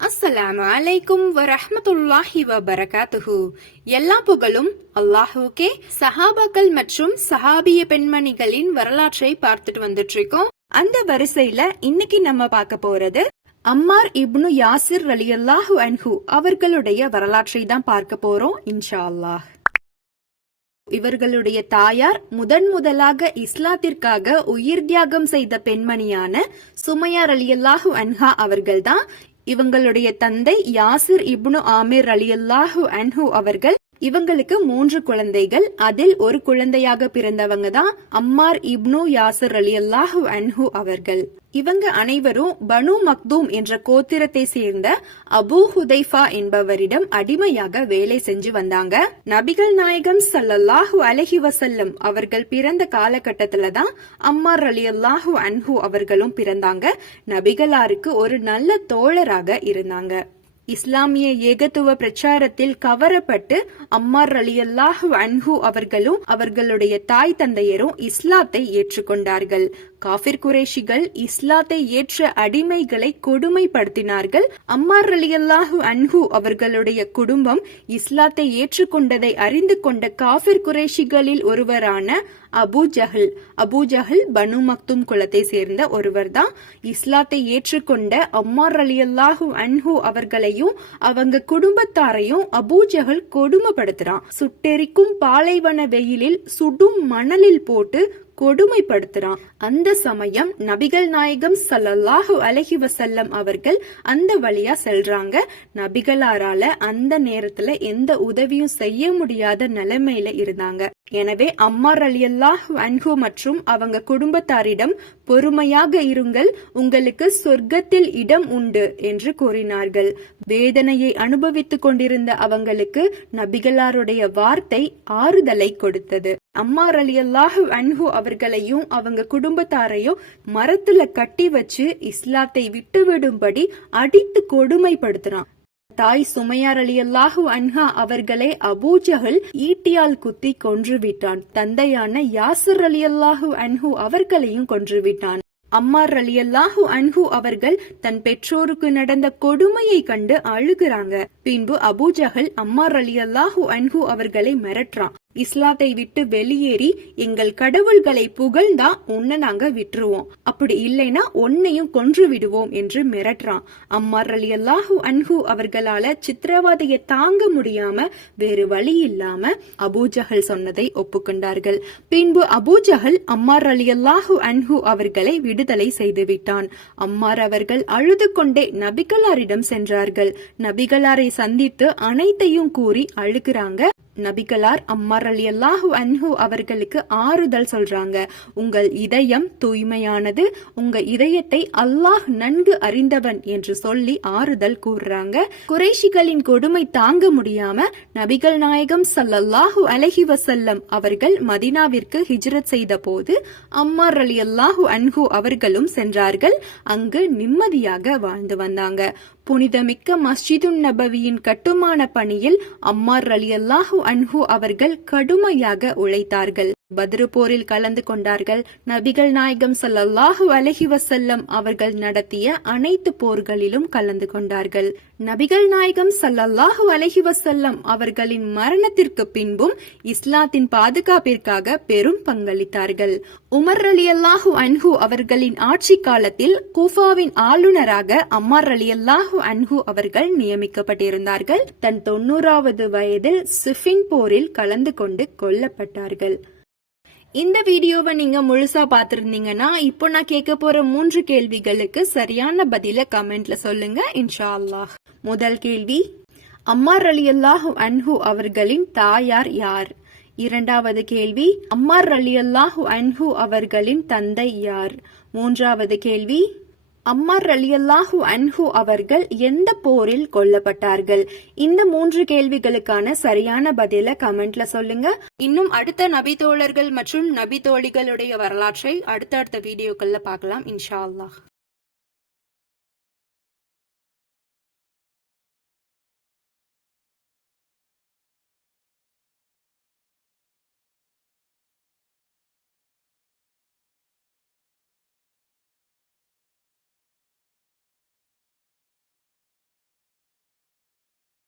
அஸ்ஸலாம் அலைக்கும் வரஹமத்துல்லாஹி வபரகாத்துஹு. எல்லா புகழும் அல்லாஹுக்கே சஹாபாக்கள் மற்றும் சஹாபிய பெண்மணிகளின் வரலாற்றை பார்த்துட்டு வந்துட்டு இருக்கோம் அந்த வரிசையில இன்னைக்கு நம்ம பார்க்க போறது அம்மார் இப்னு யாசிர் ரலியல்லாஹு அன்ஹு அவர்களுடைய வரலாற்றை தான் பார்க்க போறோம் இன்ஷா அல்லாஹ் இவர்களுடைய தாயார் முதன் முதலாக இஸ்லாத்திற்காக உயிர் தியாகம் செய்த பெண்மணியான சுமையார் அலியல்லாஹு அன்ஹா அவர்கள்தான் இவங்களுடைய தந்தை யாசிர் இப்னு ஆமீர் அலியல்லாஹு அன்ஹு அவர்கள் இவங்களுக்கு மூன்று குழந்தைகள். அதில் ஒரு குழந்தையாக பிறந்தவங்க தான் அம்மார் இப்னு யாசிர் அலியல்லாஹு அன்ஹு அவர்கள். இவங்க அனைவரும் பனு மக்தூம் என்ற கோத்திரத்தை சேர்ந்த அபு ஹுதைஃபா என்பவரிடம் அடிமையாக வேலை செஞ்சு வந்தாங்க. நபிகள் நாயகம் ஸல்லல்லாஹு அலஹி வசல்லம் அவர்கள் பிறந்த காலகட்டத்துல தான் அம்மார் ரலியல்லாஹு அன்ஹு அவர்களும் பிறந்தாங்க. நபிகளாருக்கு ஒரு நல்ல தோழராக இருந்தாங்க. இஸ்லாமிய ஏகத்துவ பிரச்சாரத்தில் கவரப்பட்டு அம்மார் அலியல்லாஹு அன்ஹு அவர்களும் அவர்களுடைய தாய் தந்தையரும் இஸ்லாத்தை ஏற்றுக்கொண்டார்கள். காபிர் குரேஷிகள் இஸ்லாத்தை ஏற்ற அடிமைகளை கொடுமைப்படுத்தினார்கள். அம்மார் ரலியல்லாஹு அன்ஹு அவர்களுடைய குடும்பம் இஸ்லாத்தை ஏற்றுக்கொண்டதை அறிந்து கொண்ட காபிர் குரேஷிகளில் ஒருவரான அபு ஜஹல். அபு ஜஹல் பனு மக்தும் குலத்தை சேர்ந்த ஒருவர் தான் இஸ்லாத்தை ஏற்றுக்கொண்ட அம்மார் அலியல்லாஹு அன்ஹு அவர்களை அவர்களையும் அவங்க குடும்பத்தாரையும் அபூஜகல் கொடுமைப்படுத்துறான். சுட்டெரிக்கும் பாலைவன வெயிலில் சுடும் மணலில் போட்டு கொடுமைப்படுத்துறான். அந்த சமயம் நபிகள் நாயகம் சல்லல்லாஹு அலஹி வசல்லம் அவர்கள் அந்த வழியா செல்றாங்க. நபிகளாரால அந்த நேரத்துல எந்த உதவியும் செய்ய முடியாத நிலைமையில இருந்தாங்க. எனவே அம்மார் அலியல்லாஹ் அன்ஹு மற்றும் அவங்க குடும்பத்தாரிடம் பொறுமையாக இருங்கள் உங்களுக்கு சொர்க்கத்தில் இடம் உண்டு என்று கூறினார்கள். வேதனையை அனுபவித்துக் கொண்டிருந்த அவங்களுக்கு நபிகளாருடைய வார்த்தை ஆறுதலை கொடுத்தது. அம்மார் அலியல்லாஹ் அன்ஹு அவர்களையும் அவங்க குடும்பத்தாரையும் மரத்துல கட்டி வச்சு இஸ்லாத்தை விட்டுவிடும்படி அடித்து கொடுமைப்படுத்துறான் தாய் சுமையார் அலியல்லாஹு அன்ஹா அவர்களை அபூஜஹல் ஈட்டியால் குத்தி கொன்றுவிட்டான். தந்தையான யாசர் அலியல்லாஹு அன்ஹு அவர்களையும் கொன்றுவிட்டான். அம்மார் அலியல்லாஹு அன்ஹு அவர்கள் தன் பெற்றோருக்கு நடந்த கொடுமையை கண்டு அழுகிறாங்க. பின்பு அபூஜகல் அம்மார் அலியல்லாஹு அன்ஹு அவர்களை மிரட்டுறான். இஸ்லாத்தை விட்டு வெளியேறி எங்கள் கடவுள்களை புகழ்ந்தா உன்னை நாங்க விட்டுருவோம். அப்படி இல்லைன்னா உன்னையும் கொன்று விடுவோம் என்று மிரட்டுறான். அம்மார் அலி அல்லாஹு அன்ஹு அவர்களால சித்திரவாதையை தாங்க முடியாம வேறு வழி இல்லாம அபூஜஹல் சொன்னதை ஒப்புக்கொண்டார்கள். பின்பு அபூஜஹல் அம்மார் அலி அல்லாஹு அன்ஹு அவர்களை விடுதலை செய்துவிட்டான். அம்மார் அவர்கள் அழுது கொண்டே நபிகளாரிடம் சென்றார்கள். நபிகளாரை சந்தித்து அனைத்தையும் கூறி அழுகிறாங்க. நபிகளார் அம்மார் அலி அல்லாஹு அன்ஹு அவர்களுக்கு ஆறுதல் சொல்றாங்க. உங்கள் இதயம் தூய்மையானது உங்க இதயத்தை அல்லாஹ் நன்கு அறிந்தவன் என்று சொல்லி ஆறுதல் கூறுறாங்க. குறைஷிகளின் கொடுமை தாங்க முடியாம நபிகள் நாயகம் சல்லல்லாஹு அலஹி வசல்லம் அவர்கள் மதினாவிற்கு ஹிஜ்ரத் செய்த போது அம்மார் அலி அல்லாஹு அன்ஹு அவர்களும் சென்றார்கள். அங்கு நிம்மதியாக வாழ்ந்து வந்தாங்க. புனிதமிக்க மஸ்ஜிதுன் நபவியின் கட்டுமான பணியில் அம்மார் அலி அல்லாஹு அன்ஹு அவர்கள் கடுமையாக உழைத்தார்கள். பத்ரு போரில் கலந்து கொண்டார்கள். நபிகள் நாயகம் சல்லல்லாஹு அலஹி வசல்லம் அவர்கள் நடத்திய அனைத்து போர்களிலும் கலந்து கொண்டார்கள். நபிகள் நாயகம் சல்லல்லாஹு அலஹி வசல்லம் அவர்களின் மரணத்திற்கு பின்பும் இஸ்லாத்தின் பாதுகாப்பிற்காக பெரும் பங்களித்தார்கள். உமர் அலி அல்லாஹு அன்ஹு அவர்களின் ஆட்சி காலத்தில் கூஃபாவின் ஆளுநராக அம்மார் அலி அல்லாஹு அன்ஹு அவர்கள் நியமிக்கப்பட்டிருந்தார்கள். தன் தொண்ணூறாவது வயதில் சிஃபின் போரில் கலந்து கொண்டு கொல்லப்பட்டார்கள். இந்த வீடியோவை நீங்க முழுசா பார்த்துருந்தீங்கன்னா இப்போ நான் கேட்க போற மூன்று கேள்விகளுக்கு சரியான பதில கமெண்ட்ல சொல்லுங்க இன்ஷா அல்லாஹ் முதல் கேள்வி அம்மார் அலி அல்லாஹ் அன்ஹு அவர்களின் தாயார் யார்? இரண்டாவது கேள்வி அம்மார் அலி அல்லாஹ் அன்ஹு அவர்களின் தந்தை யார்? மூன்றாவது கேள்வி அம்மார் அலியல்லாஹு அன்ஹு அவர்கள் எந்த போரில் கொல்லப்பட்டார்கள்? இந்த மூன்று கேள்விகளுக்கான சரியான பதில கமெண்ட்ல சொல்லுங்க. இன்னும் அடுத்த நபி தோழர்கள் மற்றும் நபி தோழிகளுடைய வரலாற்றை அடுத்தடுத்த வீடியோக்கள்ல பார்க்கலாம். இன்ஷா அல்லாஹ்.